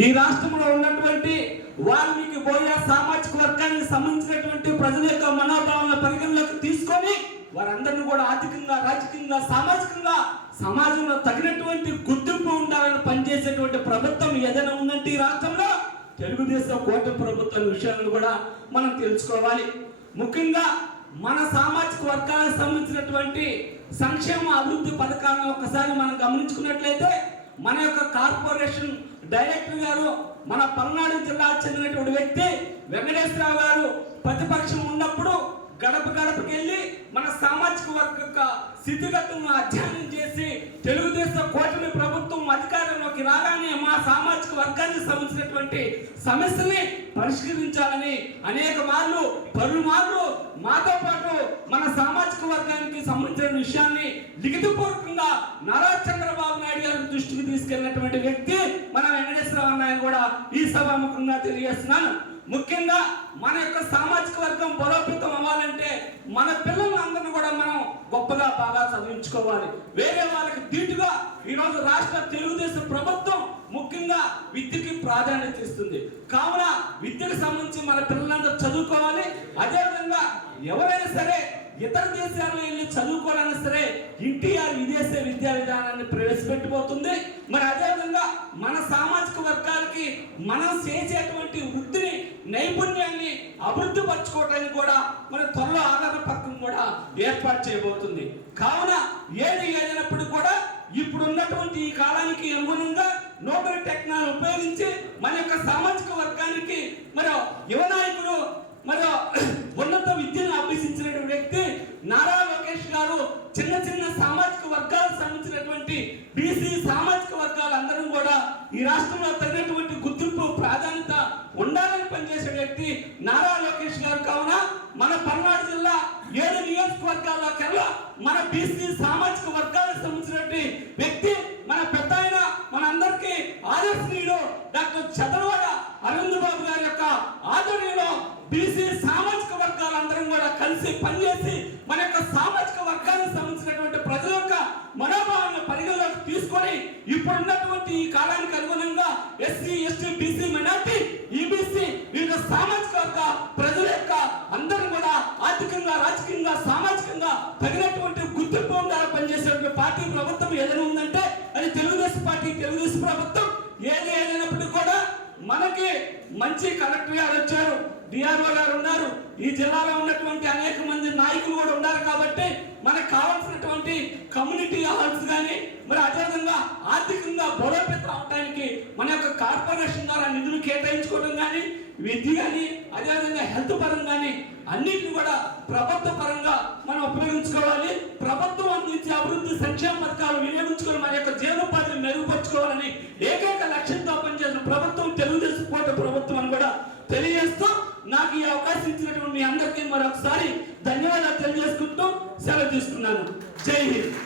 ఈ రాష్ట్రంలో ఉన్నటువంటి వాల్మీకి బోయ సామాజిక వర్గానికి సంబంధించినటువంటి ప్రజల యొక్క మనోభావాలను పరిగణలోకి తీసుకొని వారందరినీ కూడా ఆర్థికంగా, రాజకీయంగా, సామాజికంగా సమాజంలో తగినటువంటి గుర్తింపు ఉండాలని పనిచేసేటువంటి ప్రభుత్వం ఏదైనా ఉందంటే ఈ రాష్ట్రంలో తెలుగుదేశం కూటమి ప్రభుత్వం విషయాలను కూడా మనం తెలుసుకోవాలి. ముఖ్యంగా మన సామాజిక వర్గాలకు సంబంధించినటువంటి సంక్షేమ అభివృద్ధి పథకాలను ఒకసారి మనం గమనించుకున్నట్లయితే మన యొక్క కార్పొరేషన్ డైరెక్టర్ గారు, మన పల్నాడు జిల్లాకు చెందినటువంటి వ్యక్తి వెంకటేశ్వరరావు గారు ప్రతిపక్షం ఉన్నప్పుడు గడప గడపకి వెళ్ళి మన సామాజిక వర్గ స్థితిగతులను అధ్యయనం చేసి తెలుగుదేశం కూటమి ప్రభుత్వం అధికారంలోకి రాగానే మా సామాజిక వర్గానికి సంబంధించినటువంటి సమస్యల్ని పరిష్కరించాలని అనేక మార్లు పలుమార్లు మాతో పాటు మన సామాజిక వర్గానికి సంబంధించిన విషయాన్ని లిఖితపూర్వకంగా నారా చంద్రబాబు నాయుడు గారి దృష్టికి తీసుకెళ్లినటువంటి వ్యక్తి మన వెంకటేశ్వరరావు అన్నాయని కూడా ఈ సభాముఖంగా తెలియజేస్తున్నాను. ముఖ్యంగా మన యొక్క సామాజిక వర్గం బలోపేతం అవ్వాలంటే మన పిల్లలందరినీ కూడా మనం గొప్పగా బాగా చదివించుకోవాలి. వేరే వాళ్ళకి ధీటుగా ఈరోజు రాష్ట్ర తెలుగుదేశం ప్రభుత్వం ముఖ్యంగా విద్యకి ప్రాధాన్యత ఇస్తుంది. కావున విద్యకు సంబంధించి మన పిల్లలందరూ చదువుకోవాలి. అదేవిధంగా ఎవరైనా సరే ఇతర దేశాల్లో వెళ్ళి చదువుకోవాలన్నా సరే ఎన్టీఆర్ విదేశీ విద్యా విధానాన్ని ప్రవేశపెట్టిపోతుంది. మరి అదేవిధంగా మన సామాజిక వర్గాలకి మనం చేసేటువంటి వృత్తిని, నైపుణ్యాన్ని అభివృద్ధి పరచుకోవడానికి కూడా మన త్వరలో ఆధార పథకం కూడా ఏర్పాటు చేయబోతుంది. కావున ఏదైనప్పుడు కూడా ఇప్పుడు ఉన్నటువంటి ఈ కాలానికి అనుగుణంగా నూతన టెక్నాలజీ ఉపయోగించి మన యొక్క సామాజిక వర్గానికి మరి యువ నాయకుడు మరి ఉన్నత విద్యను అభ్యసించినటువంటి వ్యక్తి నారా లోకేష్ గారు చిన్న చిన్న సామాజిక వర్గాలకు సంబంధించినటువంటి బీసీ సామాజిక వర్గాలందరూ కూడా ఈ రాష్ట్రంలో తగినటువంటి గుర్తింపు, ప్రాధాన్యత ఉండాలని పనిచేసే వ్యక్తి నారా లోకేష్ గారు. కావున మన పల్నాడు జిల్లా 7 నియోజకవర్గాల్లో కల్లా మన బీసీ సామాజిక వర్గాలకు సంబంధించినటువంటి వ్యక్తి మన పెద్ద ఆయన, మనందరికీ ఆదర్శనీయుడు డాక్టర్ చదలవాడ అరవింద్ బాబు గారి యొక్క ఆధ్వర్యంలో బీసీ సామాజిక వర్గాలందరం కూడా కలిసి పనిచేసి మన యొక్క సామాజిక వర్గానికి సంబంధించినటువంటి ప్రజల యొక్క మనోభావాలను పరిగణలోకి తీసుకొని ఇప్పుడున్నటువంటి ఈ కాలానికి అనుగుణంగా SC, ST, BC, minority, EBC వివిధ సామాజిక వర్గ ప్రజల యొక్క అందరూ కూడా ఆర్థికంగా, రాజకీయంగా, సామాజికంగా తగినటువంటి గుర్తింపు ఉండాలని పనిచేసేటువంటి పార్టీ ప్రభుత్వం ఏదైనా ఉందంటే అది తెలుగుదేశం పార్టీ, తెలుగుదేశం ప్రభుత్వం. ఏదైనప్పటికీ కూడా మనకి మంచి కలెక్టర్ గారు వచ్చారు, డిఆర్ఓ గారు ఉన్నారు, ఈ జిల్లాలో ఉన్నటువంటి అనేక మంది నాయకులు కూడా ఉన్నారు. కాబట్టి మనకు కావాల్సినటువంటి కమ్యూనిటీ హాల్స్ కానీ మరి అదేవిధంగా ఆర్థికంగా బలోపేతం అవడానికి మన యొక్క కార్పొరేషన్ ద్వారా నిధులు కేటాయించుకోవడం కానీ, విద్య కానీ, అదేవిధంగా హెల్త్ పరంగా కానీ అన్నిటిని కూడా ప్రభుత్వ పరంగా మనం ఉపయోగించుకోవాలి. ప్రభుత్వం అందించే అభివృద్ధి సంక్షేమ పథకాలు వినియోగించుకొని మన యొక్క జీవనోపాధిని మెరుగుపరచుకోవాలని ఏకైక లక్ష్యంతో పనిచేసిన ప్రభుత్వం తెలుగుదేశం కూటమి ప్రభుత్వం అని కూడా తెలియజేస్తూ నాకు ఈ అవకాశం ఇచ్చినటువంటి మీ అందరికీ మరొకసారి ధన్యవాదాలు తెలియజేసుకుంటూ సెలవు తీసుకున్నాను. జై హింద్.